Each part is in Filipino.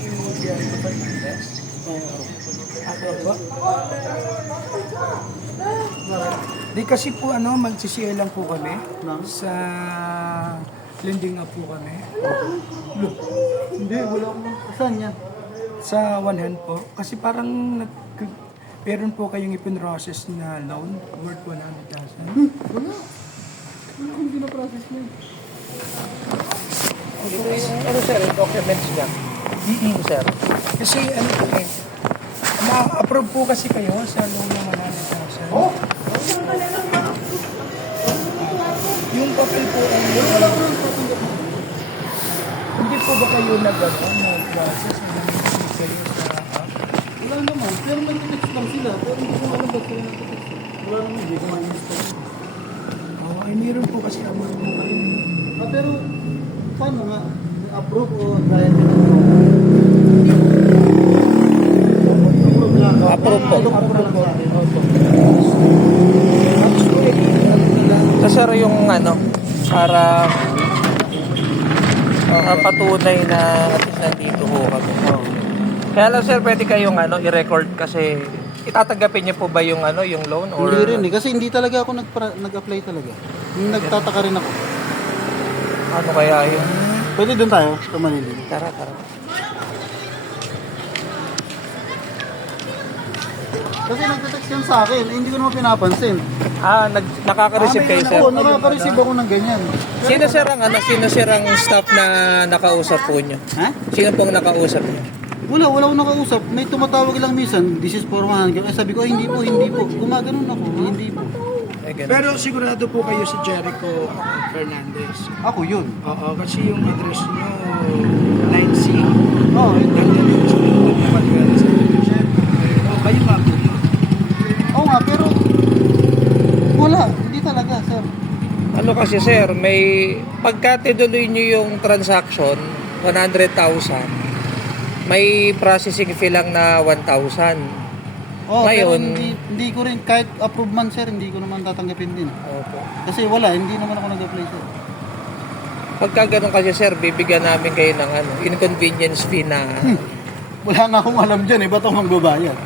si Bianco Fernandez? Ako ba? Di kasi po magsisiya lang po kami sa Linding po kami. Hindi, wala akong... Saan yan? Sa one hand po. Kasi parang meron po kayong ipin-process na loan worth 100,000. Wala. Wala akong pinaprocess na yun. Ano sir, yung documents niya? Sir. Kasi po ma-approve po kasi kayo sa loan ng 100,000. Oh! Yung papel po ay hindi po ba kayo nag-process na nag-process kayo sa app? Wala naman. Pero may text lang sila. Pero hindi ko alam ba't sila nag-text. Wala naman. Hindi ko ma-install. Ay meron po kasi approve po kayo. Pero paano nga? Approve o dahil din approve lang. Approve po. Approve lang sa akin. So sir, yung para patunay na at least nandito ho kami. Kaya lang sir, pwede kayong i-record kasi itatanggapin niyo po ba yung yung loan or Hindi rin eh. Kasi hindi talaga ako nag-apply talaga. Nagtataka rin ako. ano kaya yun? Pwede doon tayo sa Manila. Tara. Kasi nagte-text yan sa akin, eh, hindi ko naman pinapansin. Nakaka-receive kayo sir? Oo, nakaka-receive ako ng ganyan. Sino sir ang staff na nakausap po niyo? Ha? Sino pong nakausap niyo? Wala akong nakausap. May tumatawag lang minsan, this is for 100. Eh, sabi ko, hindi po. Gumaganon ako, hindi po. Pero sigurado po kayo si Jericho Fernandez. Ako yun. Oo, kasi yung address nyo 9C. Oo, Nandun sa Pagkala sa kayo nga po. Oo nga, pero wala. Hindi talaga, sir. Ano kasi sir, may pagka tinuloy niyo yung transaction, 100,000, may processing fee lang na 1,000. Oo, pero Ngayon, hindi ko rin, kahit approve man, sir, hindi ko naman tatanggapin din. Opo. Kasi wala, hindi naman ako nag-apply, sir. Pagka ganun kasi sir, bibigyan namin kayo ng inconvenience fee na Wala na akong alam dyan, eh. Ba't ako magbabayad?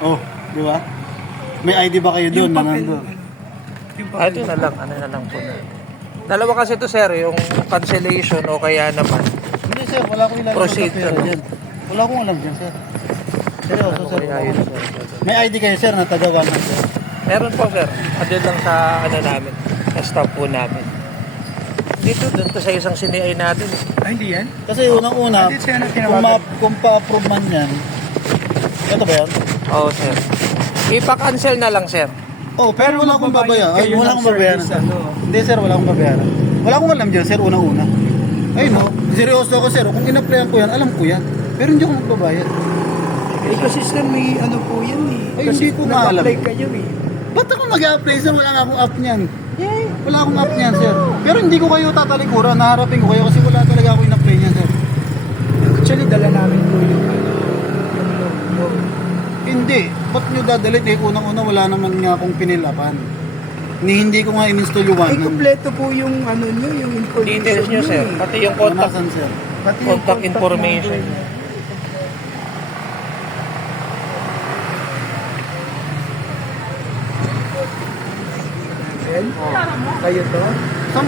Oh, di ba? May ID ba kayo doon na nandun? ito na lang, na lang po na. Dalawa kasi to sir, yung cancellation o kaya naman. Hindi, sir, wala akong ilalagay Proceed sa pera ka, no? dyan. Wala akong alam dyan, sir. Seryoso, sir. Kaya yun, sir. May ID kayo, sir, na taga-gaman, sir. Meron po sir, lang sa namin, sa staff po namin. Dito, dun to sa isang siniay natin. Ay, hindi yan? Kasi unang-una, Hindi siya na tinawagan. kung pa-approve man yan, ito ba yan? Oo sir. Ipa-cancel na lang sir. Oh, pero wala akong babayaran. Ay, kayo wala ng akong babayaran. service, Hindi, sir, wala akong babayaran. Wala akong alam dyan, sir, unang-una. Ay, no, seryoso ako, sir. Kung in-applyan ko yan, alam ko yan. Pero hindi ako magbabayad. Eh, kasi sir, may po yan eh. Ay, Kasi hindi ko nga alam. nag-apply kayo eh. Ba't ako mag-apply, sir? Wala nga akong app niyan. Wala akong app niyan, sir. Pero hindi ko kayo tatalikuran. Naharapin ko kayo kasi wala talaga ako in-apply niyan, sir. Actually, dala namin po yung Hindi. Ba't nyo dadalit eh? Unang-una wala naman nga akong pinilapan. Hindi ko nga in-install yung Ay, one. kompleto po yung nyo, yung information Details nyo sir. eh. Pati yung contact, Nasaan, sir? Pati yung contact information. number niya. Then, kayo to. Saan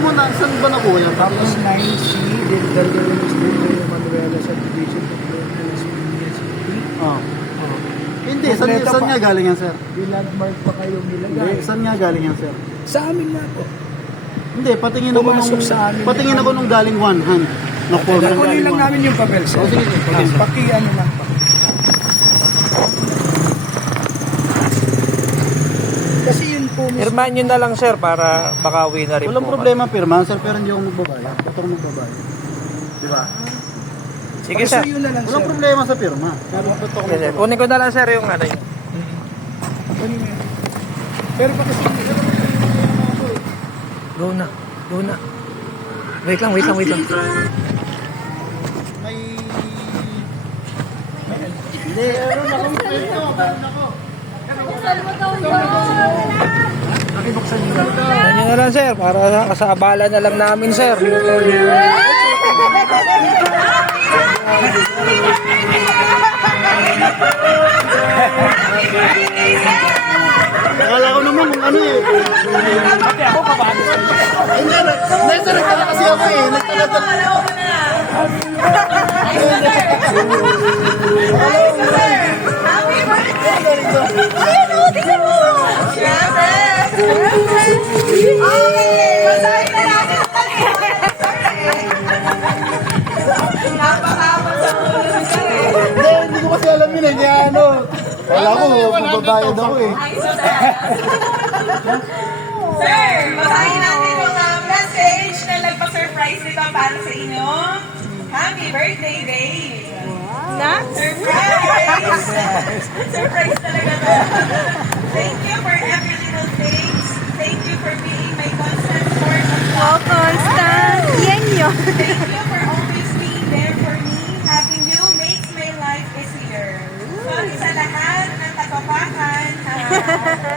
ba nakuha yan? Tapos 9C, then Dalgalang Street, Manuela Subdivision, City. Oh. Hindi, saan nga galing yan, sir? Yung landmark pa kayong Hindi, nilagay. saan nga galing yan, sir? Sa amin na po. Hindi, Pumasok sa amin. patingin ako nung galing one hand. Na form ng Kunin galing lang one. namin yung papel, sir. Oh, sige, sige. Paki-ano lang po. Kasi yun po, Irmahan nyo na lang sir para makawi na rin Walang po. problema, pirma, sir, pero hindi ako magbabayad. Ito ako magbabayad. Di ba? Sige sir. yun na lang, Walang sir. problema sa pirma. Pero ba't ako Sige, sir. magbabayad? Kunin ko na lang sir yung yun. Kunin mo yan. Pero pa kasi, Go na. Wait lang. May... Hindi, meron akong kwento. nakibuksan nyo lang. Ano nyo na lang sir, para sa abala na lang namin sir. Pati ako kabado. Hindi, nasa nagtala kasi ako eh. Nagtala. Hindi ko kasi alam yun eh. Kaya ano. Wala ko, mababayad ako eh. Sir, basahin natin yung message na nagpa-surprise nito para sa inyo. Happy birthday, babe! Surprise! Surprise talaga to. Thank you for every little things. Thank you for being my constant source of love. Constant. Yan yun. Thank you for always being there for me. Having you makes my life easier. So, sa lahat ng tapapakan,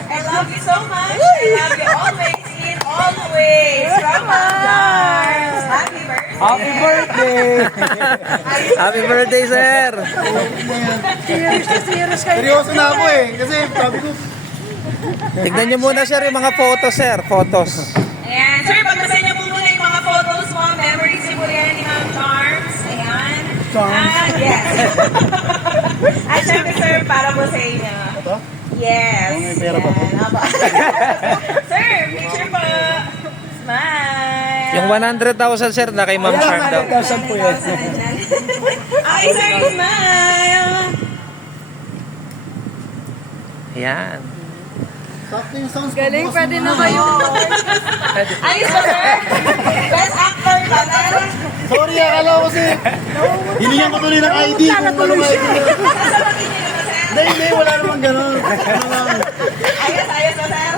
I love you so much. I love you always in all ways. From Mars. Happy birthday. Happy birthday! Happy birthday, sir! Seryoso na ako eh. Kasi sabi ko, Tignan niyo muna, sir, yung mga photos, sir. Photos. Ayan. Sir, pagkasin niyo po muna yung mga photos mo. Memories niyo po yan ni Ma'am Charms. Ayan. Yes. At syempre, sir, para po sa inyo. ito? Yes. May pera ba po? Yan, apo. Sir, picture po. Smile. Yung 100,000, sir, na kay Ma'am Charm daw. 100,000 po yan. Okay, sir, smile. Ayan. Sakto yung sounds ko. Galing, bukas pwede mo na kayo. Ayos ba, sir? Best actor ba, sir? Sorry, akala ko kasi hiningan ko tuloy ng ID kung anong ID. Hindi, wala namang ganun. Ano lang. Ayos ba, sir?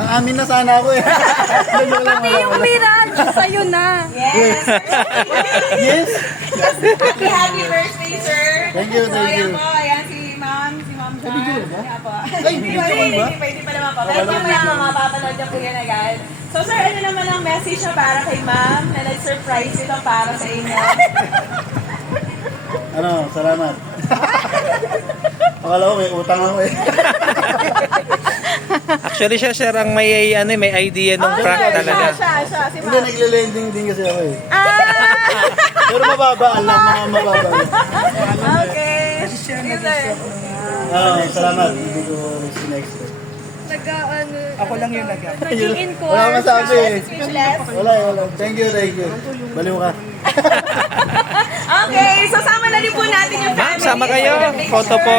Ang amin na sana ako eh. Hindi, wala, Pati yung mirage, sa'yo na. Yes. Yes? Happy birthday, sir. Thank you, So, thank you. ayan po, ayan si Ma'am John. Ayan po. Ay, video ko ba? Pwede pa naman po. Pero mamaya po, mapapanood niyo po yan agad. So, sir, ano naman ang message na para kay Ma'am na nag-surprise ito para sa inyo? Ano, salamat. Akala ko may utang ako eh. Actually, siya, sir, ang may, ano, may idea nung prank talaga. Siya, si Hindi, nagle-lending din kasi ako eh. Ah! Pero mababa, alam mga mababa. Okay. Kasi siya Yes, nag-isip sir. Salamat. Hindi ko next. Nag-ano. Ako lang yung nag Naging inquire. Wala masabi eh. Speechless. Wala. Thank you. Baliw ka. Okay, so sama na rin po natin yung Ma'am, family. sama kayo. Photo po.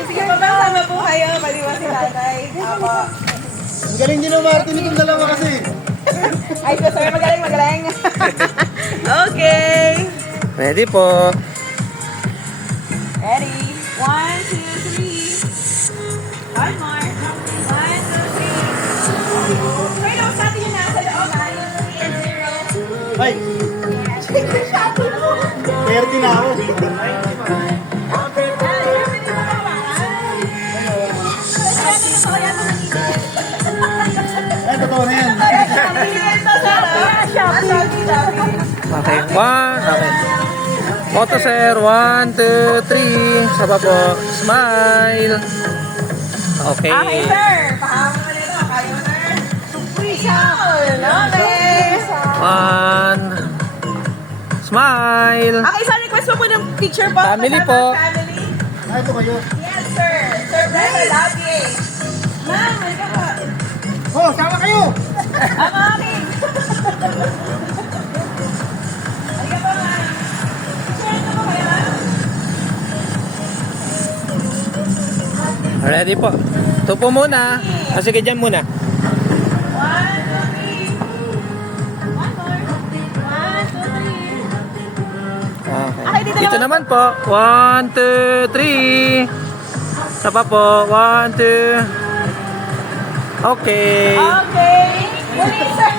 Sige po, ma'am, sama po kayo. Baliwa si tatay. Apo. Ang galing din ng Martin itong dalawa kasi. Ay, so, sir, magaling. Okay. Ready po. Ready? 1, 2, 3. One more. 1, 2, 3. Pero sa atin yung nasa loob, 9 and 0. Ay, 30 na ako. Ay, totoo na yan. Okay, one. Okay. Photo, sir. 1, 2, 3. Saba po. Smile. Okay. Okay, sir. Pahawa mo nito. Kayo, sir. Yun. Okay. One. Smile. Okay, sir. Request po ng picture po. Family Kasama po. ang Family. Ay, ito kayo. Yes, sir. Sir, brother, love you. Ma'am, may ka po. Oh, sama kayo. Mami. Halika po, ma'am. Share na po kayo, ma'am. Ready po. Ito po muna. Ah, sige, dyan muna. 1, 2, 3. One more. 1, 2, 3. Okay. Dito naman po. 1, 2, 3. Saba po. 1, 2. Okay. Okay. Muli, sir.